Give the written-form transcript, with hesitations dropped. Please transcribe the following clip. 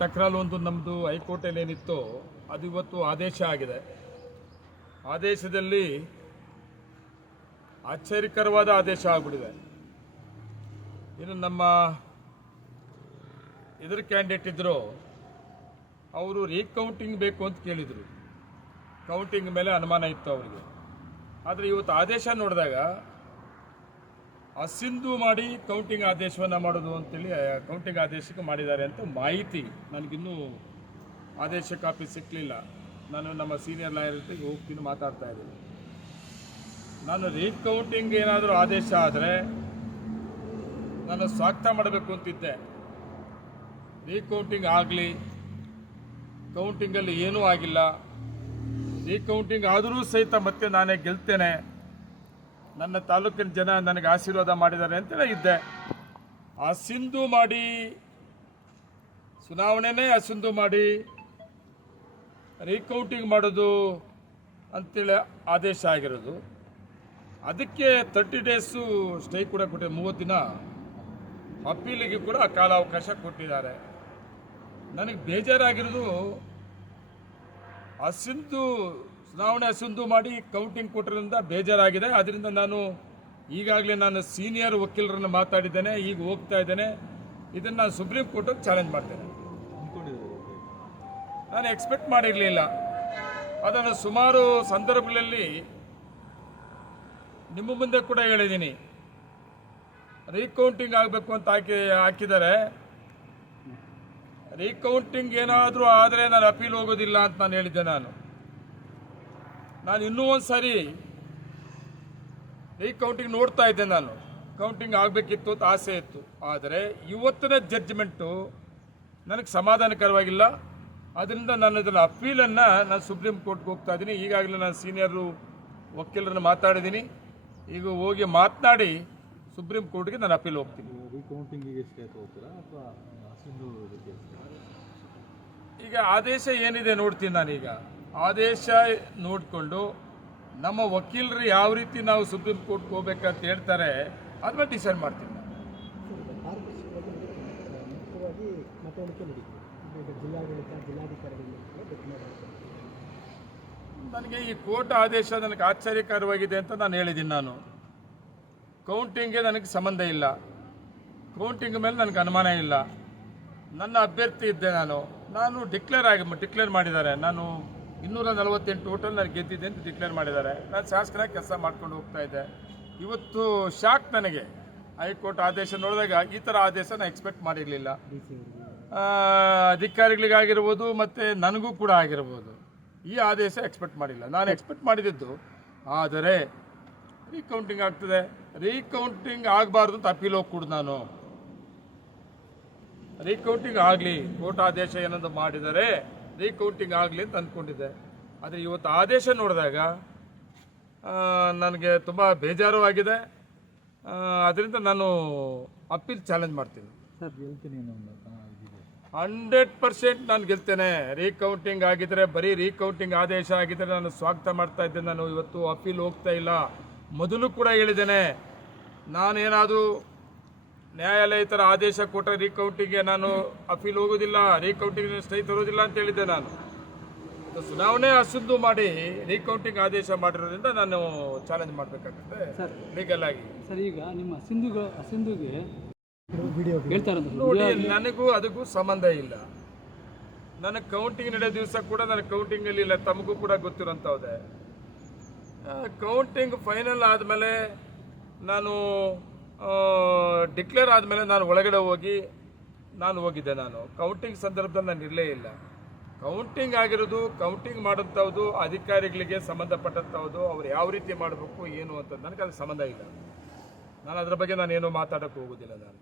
ತಕರಾರು ಒಂದು ನಮ್ಮದು ಹೈಕೋರ್ಟಲ್ಲಿ ಏನಿತ್ತು ಅದು ಇವತ್ತು ಆದೇಶ ಆಗಿದೆ. ಆದೇಶದಲ್ಲಿ ಆಶ್ಚರ್ಯಕರವಾದ ಆದೇಶ ಆಗಿಬಿಟ್ಟಿದೆ. ಇನ್ನು ನಮ್ಮ ಎದುರು ಕ್ಯಾಂಡಿಡೇಟ್ ಇದ್ದರು, ಅವರು ರೀಕೌಂಟಿಂಗ್ ಬೇಕು ಅಂತ ಕೇಳಿದರು. ಕೌಂಟಿಂಗ್ ಮೇಲೆ ಅನುಮಾನ ಇತ್ತು ಅವರಿಗೆ. ಆದರೆ ಇವತ್ತು ಆದೇಶ ನೋಡಿದಾಗ ಅಸಿಂಧು ಮಾಡಿ ಕೌಂಟಿಂಗ್ ಆದೇಶವನ್ನು ಮಾಡೋದು ಅಂತೇಳಿ ಕೌಂಟಿಂಗ್ ಆದೇಶಕ್ಕೆ ಮಾಡಿದ್ದಾರೆ ಅಂತ ಮಾಹಿತಿ. ನನಗಿನ್ನೂ ಆದೇಶ ಕಾಪಿ ಸಿಕ್ಕಲಿಲ್ಲ. ನಾನು ನಮ್ಮ ಸೀನಿಯರ್ ಲಾಯರ್ ಜೊತೆಗೆ ಹೋಗ್ತೀನಿ, ಮಾತಾಡ್ತಾ ಇದ್ದೀನಿ. ನಾನು ರೀಕೌಂಟಿಂಗ್ ಏನಾದರೂ ಆದೇಶ ಆದರೆ ನಾನು ಸ್ವಾಗತ ಮಾಡಬೇಕು ಅಂತಿದ್ದೆ. ರೀಕೌಂಟಿಂಗ್ ಆಗಲಿ, ಕೌಂಟಿಂಗಲ್ಲಿ ಏನೂ ಆಗಿಲ್ಲ, ರೀಕೌಂಟಿಂಗ್ ಆದರೂ ಸಹಿತ ಮತ್ತೆ ನಾನೇ ಗೆಲ್ತೇನೆ, ನನ್ನ ತಾಲೂಕಿನ ಜನ ನನಗೆ ಆಶೀರ್ವಾದ ಮಾಡಿದ್ದಾರೆ ಅಂತೇಳಿ ಇದ್ದೆ. ಅಸಿಂಧು ಮಾಡಿ, ಚುನಾವಣೆನೇ ಅಸಿಂಧು ಮಾಡಿ ರೀಕೌಂಟಿಂಗ್ ಮಾಡೋದು ಅಂತೇಳಿ ಆದೇಶ ಆಗಿರೋದು. ಅದಕ್ಕೆ 30 ಡೇಸು ಸ್ಟೇ ಕೂಡ ಕೊಟ್ಟಿದ್ದಾರೆ. 30 ದಿನ ಅಪೀಲಿಗೆ ಕೂಡ ಕಾಲಾವಕಾಶ ಕೊಟ್ಟಿದ್ದಾರೆ. ನನಗೆ ಬೇಜಾರಾಗಿರೋದು, ಚುನಾವಣೆ ಅಸಿಂಧು ಮಾಡಿ ಕೌಂಟಿಂಗ್ ಕೊಟ್ಟಿರೋದ್ರಿಂದ ಬೇಜಾರಾಗಿದೆ. ಅದರಿಂದ ಈಗಾಗಲೇ ನಾನು ಸೀನಿಯರ್ ವಕೀಲರನ್ನು ಮಾತಾಡಿದ್ದೇನೆ, ಈಗ ಹೋಗ್ತಾ ಇದ್ದೇನೆ. ಇದನ್ನು ನಾನು ಸುಪ್ರೀಂ ಕೋರ್ಟಿಗೆ ಚಾಲೆಂಜ್ ಮಾಡ್ತೇನೆ. ನಾನು ಎಕ್ಸ್ಪೆಕ್ಟ್ ಮಾಡಿರಲಿಲ್ಲ. ಅದನ್ನು ಸುಮಾರು ಸಂದರ್ಭಗಳಲ್ಲಿ ನಿಮ್ಮ ಮುಂದೆ ಕೂಡ ಹೇಳಿದ್ದೀನಿ. ರೀಕೌಂಟಿಂಗ್ ಆಗಬೇಕು ಅಂತ ಹಾಕಿದ್ದಾರೆ. ರೀಕೌಂಟಿಂಗ್ ಏನಾದರೂ ಆದರೆ ನಾನು ಅಪೀಲ್ ಹೋಗೋದಿಲ್ಲ ಅಂತ ನಾನು ಹೇಳಿದ್ದೆ. ನಾನು ಇನ್ನೂ ಒಂದು ಸಾರಿ ರೀಕೌಂಟಿಂಗ್ ನೋಡ್ತಾ ಇದ್ದೆ. ನಾನು ಕೌಂಟಿಂಗ್ ಆಗಬೇಕಿತ್ತು ಅಂತ ಆಸೆ ಇತ್ತು. ಆದರೆ ಇವತ್ತಿನ ಜಡ್ಜ್ಮೆಂಟು ನನಗೆ ಸಮಾಧಾನಕರವಾಗಿಲ್ಲ. ಅದರಿಂದ ನಾನು ಇದನ್ನು ಅಪೀಲನ್ನು ನಾನು ಸುಪ್ರೀಂ ಕೋರ್ಟ್ಗೆ ಹೋಗ್ತಾ ಇದ್ದೀನಿ. ಈಗಾಗಲೇ ನಾನು ಸೀನಿಯರು ವಕೀಲರನ್ನು ಮಾತಾಡಿದ್ದೀನಿ. ಈಗ ಹೋಗಿ ಮಾತನಾಡಿ ಸುಪ್ರೀಂ ಕೋರ್ಟ್ಗೆ ನಾನು ಅಪೀಲ್ ಹೋಗ್ತೀನಿ. ಈಗ ಆದೇಶ ಏನಿದೆ ನೋಡ್ತೀನಿ. ನಾನೀಗ ಆದೇಶ ನೋಡಿಕೊಂಡು ನಮ್ಮ ವಕೀಲರು ಯಾವ ರೀತಿ ನಾವು ಸುಪ್ರೀಂ ಕೋರ್ಟ್ಗೆ ಹೋಗ್ಬೇಕಂತ ಹೇಳ್ತಾರೆ ಅದನ್ನ ಡಿಸೈಡ್ ಮಾಡ್ತೀನಿ. ನನಗೆ ಈ ಕೋರ್ಟ್ ಆದೇಶ ನನಗೆ ಆಶ್ಚರ್ಯಕರವಾಗಿದೆ ಅಂತ ನಾನು ಹೇಳಿದ್ದೀನಿ. ಕೌಂಟಿಂಗ್ಗೆ ನನಗೆ ಸಂಬಂಧ ಇಲ್ಲ. ಕೌಂಟಿಂಗ್ ಮೇಲೆ ನನಗೆ ಅನುಮಾನ ಇಲ್ಲ. ನನ್ನ ಅಭ್ಯರ್ಥಿ ಇದ್ದೆ. ನಾನು ಡಿಕ್ಲೇರ್ ಮಾಡಿದ್ದಾರೆ. ನಾನು 248 ಟೋಟಲ್ ನಾನು ಗೆದ್ದಿದ್ದೆ ಅಂತ ಡಿಕ್ಲೇರ್ ಮಾಡಿದ್ದಾರೆ. ನಾನು ಶಾಸಕರಾಗಿ ಕೆಲಸ ಮಾಡ್ಕೊಂಡು ಹೋಗ್ತಾ ಇದ್ದೆ. ಇವತ್ತು ಶಾಕ್ ನನಗೆ. ಹೈಕೋರ್ಟ್ ಆದೇಶ ನೋಡಿದಾಗ ಈ ಥರ ಆದೇಶ ನಾನು ಎಕ್ಸ್ಪೆಕ್ಟ್ ಮಾಡಿರಲಿಲ್ಲ. ಅಧಿಕಾರಿಗಳಿಗಾಗಿರ್ಬೋದು ಮತ್ತು ನನಗೂ ಕೂಡ ಆಗಿರ್ಬೋದು. ಈ ಆದೇಶ ಎಕ್ಸ್ಪೆಕ್ಟ್ ಮಾಡಿಲ್ಲ. ನಾನು ಎಕ್ಸ್ಪೆಕ್ಟ್ ಮಾಡಿದ್ದು, ಆದರೆ ರೀಕೌಂಟಿಂಗ್ ಆಗ್ತದೆ, ರೀಕೌಂಟಿಂಗ್ ಆಗಬಾರ್ದು ಅಂತ ಅಪೀಲ್ ಹೋಗ್ಕೊಡು. ನಾನು ರೀಕೌಂಟಿಂಗ್ ಆಗಲಿ, ಕೋರ್ಟ್ ಆದೇಶ ಏನಾದ್ರು ಮಾಡಿದರೆ ರೀಕೌಂಟಿಂಗ್ ಆಗಲಿ ಅಂತ ಅಂದ್ಕೊಂಡಿದ್ದೆ. ಆದರೆ ಇವತ್ತು ಆದೇಶ ನೋಡಿದಾಗ ನನಗೆ ತುಂಬ ಬೇಜಾರು ಆಗಿದೆ. ಅದರಿಂದ ನಾನು ಅಪೀಲ್ ಚಾಲೆಂಜ್ ಮಾಡ್ತೀನಿ. 100% ನಾನು ಗೆಲ್ತೇನೆ. ರೀಕೌಂಟಿಂಗ್ ಆಗಿದ್ರೆ, ಬರೀ ರೀಕೌಂಟಿಂಗ್ ಆದೇಶ ಆಗಿದ್ರೆ ನಾನು ಸ್ವಾಗತ ಮಾಡ್ತಾ ಇದ್ದೆ. ನಾನು ಇವತ್ತು ಅಪೀಲ್ ಹೋಗ್ತಾ ಇಲ್ಲ. ಮೊದಲು ಕೂಡ ಹೇಳಿದ್ದೇನೆ, ನಾನೇನಾದರೂ ನ್ಯಾಯಾಲಯ ಥರ ಆದೇಶ ಕೊಟ್ಟರೆ ರೀಕೌಂಟಿಂಗ್ಗೆ ನಾನು ಅಪೀಲ್ ಹೋಗೋದಿಲ್ಲ, ರೀಕೌಂಟಿಂಗ್ ಸ್ಟೇ ತರೋದಿಲ್ಲ ಅಂತ ಹೇಳಿದ್ದೆ. ನಾನು ಚುನಾವಣೆ ಅಸಿಂಧು ಮಾಡಿ ರೀಕೌಂಟಿಂಗ್ ಆದೇಶ ಮಾಡಿರೋದ್ರಿಂದ ನಾನು ಚಾಲೆಂಜ್ ಮಾಡಬೇಕಾಗುತ್ತೆ ಲೀಗಲ್ ಆಗಿ. ಸರ್, ಈಗ ನಿಮ್ಮ ಅಸಿಂಧುಗೆ ನೋಡಿ, ನನಗೂ ಅದಕ್ಕೂ ಸಂಬಂಧ ಇಲ್ಲ. ನನಗೆ ಕೌಂಟಿಂಗ್ ನಡೆಯೋ ದಿವಸ ಕೂಡ ನನಗೆ ಕೌಂಟಿಂಗಲ್ಲಿ ಇಲ್ಲ. ತಮಗೂ ಕೂಡ ಗೊತ್ತಿರೋಂಥದ್ದೇ. ಕೌಂಟಿಂಗ್ ಫೈನಲ್ ಆದಮೇಲೆ, ನಾನು ಡಿಕ್ಲೇರ್ ಆದಮೇಲೆ ನಾನು ಒಳಗಡೆ ಹೋಗಿದ್ದೆ. ನಾನು ಕೌಂಟಿಂಗ್ ಸಂದರ್ಭದಲ್ಲಿ ನಾನು ಇರಲೇ ಇಲ್ಲ. ಕೌಂಟಿಂಗ್ ಆಗಿರೋದು, ಕೌಂಟಿಂಗ್ ಮಾಡೋಂಥದ್ದು ಅಧಿಕಾರಿಗಳಿಗೆ ಸಂಬಂಧಪಟ್ಟಂಥದ್ದು. ಅವ್ರು ಯಾವ ರೀತಿ ಮಾಡಬೇಕು ಏನು ಅಂತ ನನಗೆ ಅದು ಸಂಬಂಧ ಇಲ್ಲ. ನಾನು ಅದರ ಬಗ್ಗೆ ನಾನೇನು ಮಾತಾಡೋಕ್ಕೆ ಹೋಗೋದಿಲ್ಲ. ನಾನು